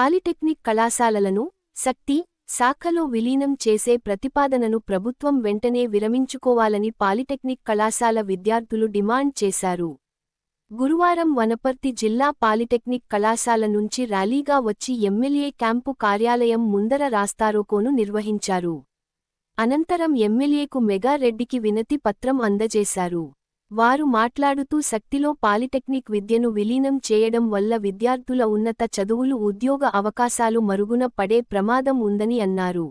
Polytechnic కళాశాలలను శక్తి శాఖలో విలీనం చేసే ప్రతిపాదనను ప్రభుత్వం వెంటనే విరమించుకోవాలని పాలిటెక్నిక్ కళాశాల విద్యార్థులు డిమాండ్ చేశారు. గురువారం వనపర్తి జిల్లా పాలిటెక్నిక్ కళాశాల నుంచి ర్యాలీగా వచ్చి ఎమ్మెల్యే క్యాంపు కార్యాలయం ముందర రాస్తారోకోను నిర్వహించారు. అనంతరం ఎమ్మెల్యేకు మెగా రెడ్డికి వినతి పత్రం అందజేశారు. వారు మాట్లాడుతూ శక్తిలో పాలిటెక్నిక్ విద్యను విలీనం చేయడం వల్ల విద్యార్థుల ఉన్నత చదువులు ఉద్యోగ అవకాశాలు మరుగున పడే ప్రమాదం ఉందని అన్నారు.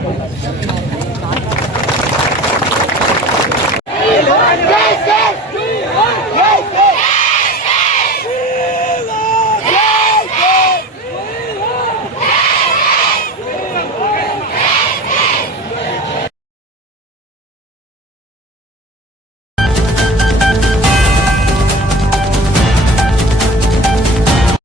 Different.